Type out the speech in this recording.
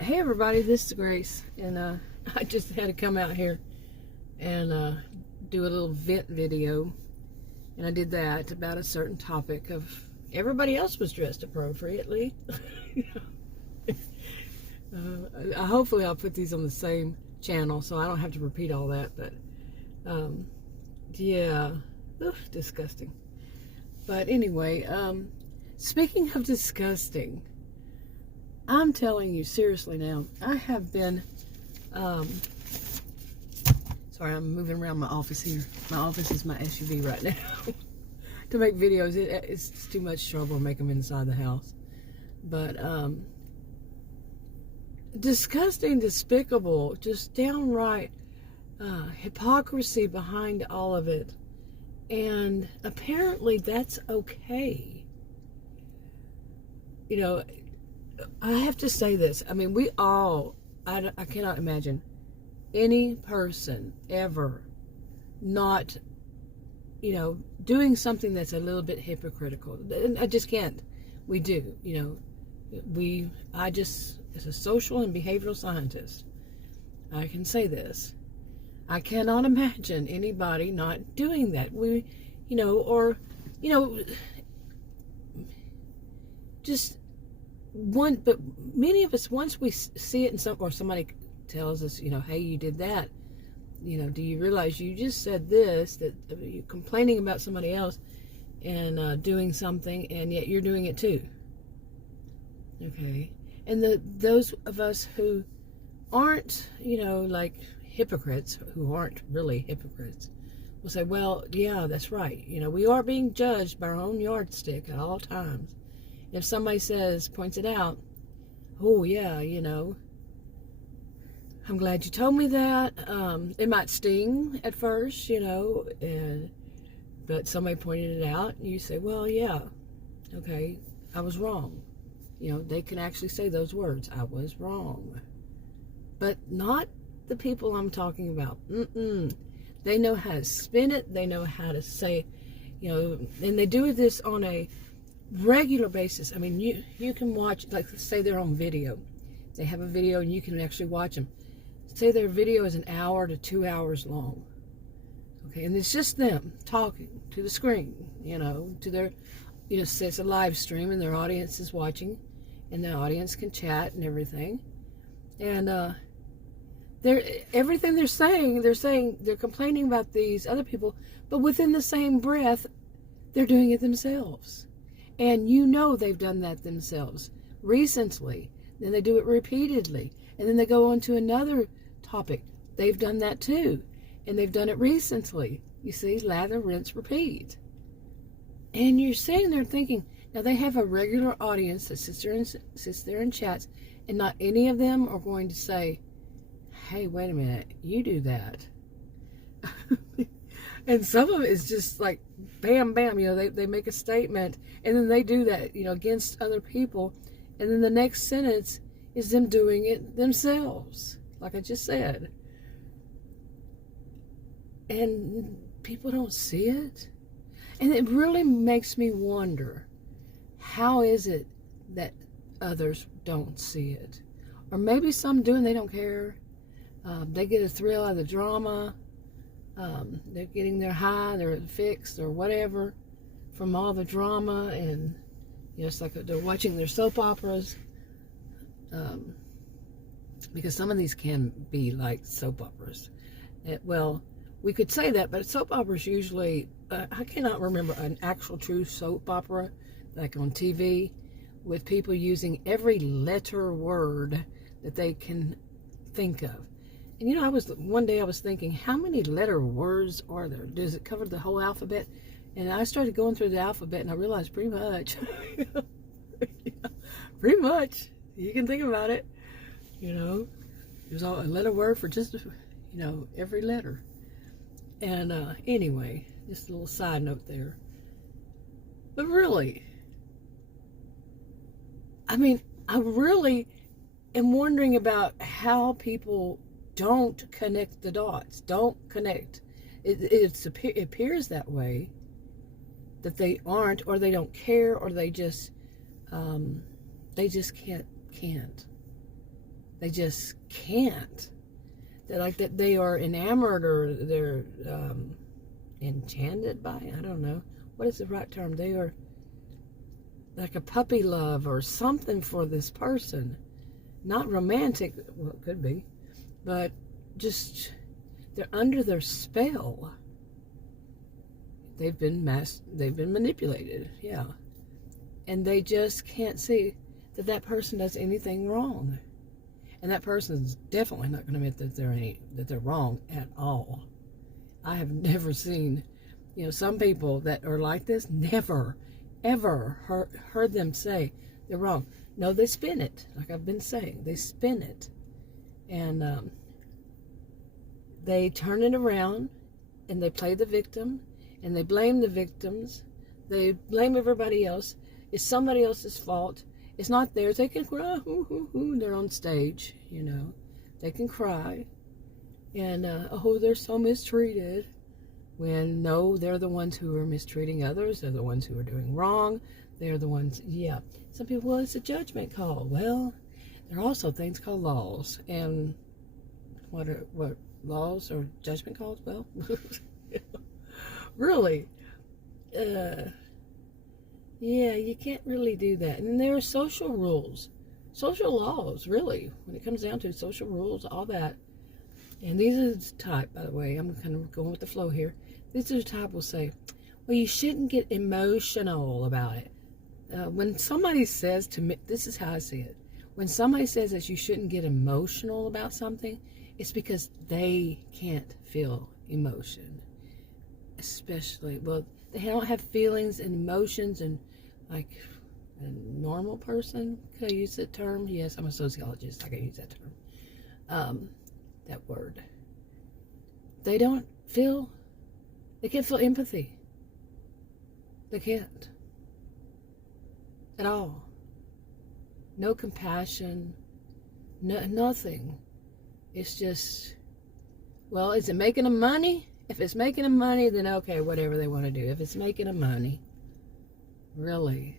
Hey everybody, this is Grace, and I just had to come out here and do a little vent video, and I did that about a certain topic of everybody else was dressed appropriately. Hopefully I'll put these on the same channel so I don't have to repeat all that, but yeah, disgusting. But anyway, speaking of disgusting, I'm telling you seriously now, I have been, sorry, I'm moving around my office here. My office is my SUV right now. To make videos, it's too much trouble to make them inside the house. But, disgusting, despicable, just downright hypocrisy behind all of it. And apparently that's okay. You know, I have to say this. I mean, we all, I cannot imagine any person ever not, doing something that's a little bit hypocritical. I just can't. We do, as a social and behavioral scientist, I can say this. I cannot imagine anybody not doing that. But many of us, once we see it or somebody tells us, hey, you did that, do you realize you just said this, that you're complaining about somebody else and doing something, and yet you're doing it too. Okay. And those of us who aren't, like hypocrites, who aren't really hypocrites, will say, well, yeah, that's right. We are being judged by our own yardstick at all times. If somebody points it out, oh yeah, I'm glad you told me that. It might sting at first, but somebody pointed it out, and you say, well, yeah, okay, I was wrong. They can actually say those words, I was wrong. But not the people I'm talking about. They know how to spin it. They know how to say, and they do this on a regular basis. I mean, you can watch, like, say they're on video. They have a video and you can actually watch them. Say their video is an hour to 2 hours long. Okay, and it's just them talking to the screen, to their, say it's a live stream and their audience is watching, and the audience can chat and everything. And everything they're complaining about these other people, but within the same breath, they're doing it themselves. And they've done that themselves recently. Then they do it repeatedly. And then they go on to another topic. They've done that too. And they've done it recently. You see, lather, rinse, repeat. And you're sitting there thinking, now they have a regular audience that sits there and chats, and not any of them are going to say, hey, wait a minute, you do that. And some of it is just like, bam, bam, they make a statement, and then they do that, against other people, and then the next sentence is them doing it themselves, like I just said. And people don't see it. And it really makes me wonder, how is it that others don't see it? Or maybe some do and they don't care. They get a thrill out of the drama. They're getting their high, their fix, or whatever from all the drama, and it's like they're watching their soap operas. Because some of these can be like soap operas. Well, we could say that, but soap operas usually, I cannot remember an actual true soap opera, like on TV, with people using every letter word that they can think of. And one day I was thinking, how many letter words are there? Does it cover the whole alphabet? And I started going through the alphabet, and I realized pretty much. Pretty much. You can think about it. There's a letter word for just, every letter. And anyway, just a little side note there. But really, I mean, I really am wondering about how people don't connect the dots. Don't connect. It appears that way, that they aren't, or they don't care, or they just can't. They just can't. They're like that. They are enamored, or they're enchanted by. I don't know what is the right term. They are like a puppy love or something for this person. Not romantic. Well, it could be, but just they're under their spell. They've been manipulated. Yeah, and they just can't see that that person does anything wrong. And that person's definitely not going to admit that they're wrong at all. I have never seen, some people that are like this, never, ever heard them say they're wrong. No, they spin it, like I've been saying. They spin it. And they turn it around, and they play the victim, and they blame the victims. They blame everybody else. It's somebody else's fault. It's not theirs. They can cry. They're on stage, They can cry. And, they're so mistreated. When, no, they're the ones who are mistreating others. They're the ones who are doing wrong. They're the ones, Some people, it's a judgment call. Well, there are also things called laws. And what laws or judgment calls? Well, really. Yeah, you can't really do that. And there are social rules, social laws, really, when it comes down to social rules, all that. And these are the type, by the way, I'm kind of going with the flow here. These are the type will say, well, you shouldn't get emotional about it. When somebody says to me, this is how I see it. When somebody says that you shouldn't get emotional about something, it's because they can't feel emotion. Especially, well, they don't have feelings and emotions, and like a normal person. Could I use that term? Yes, I'm a sociologist. I can use that term. That word. They can't feel empathy. They can't. At all. No compassion. No, nothing. It's just, well, is it making them money? If it's making them money, then okay, whatever they want to do. If it's making them money, really,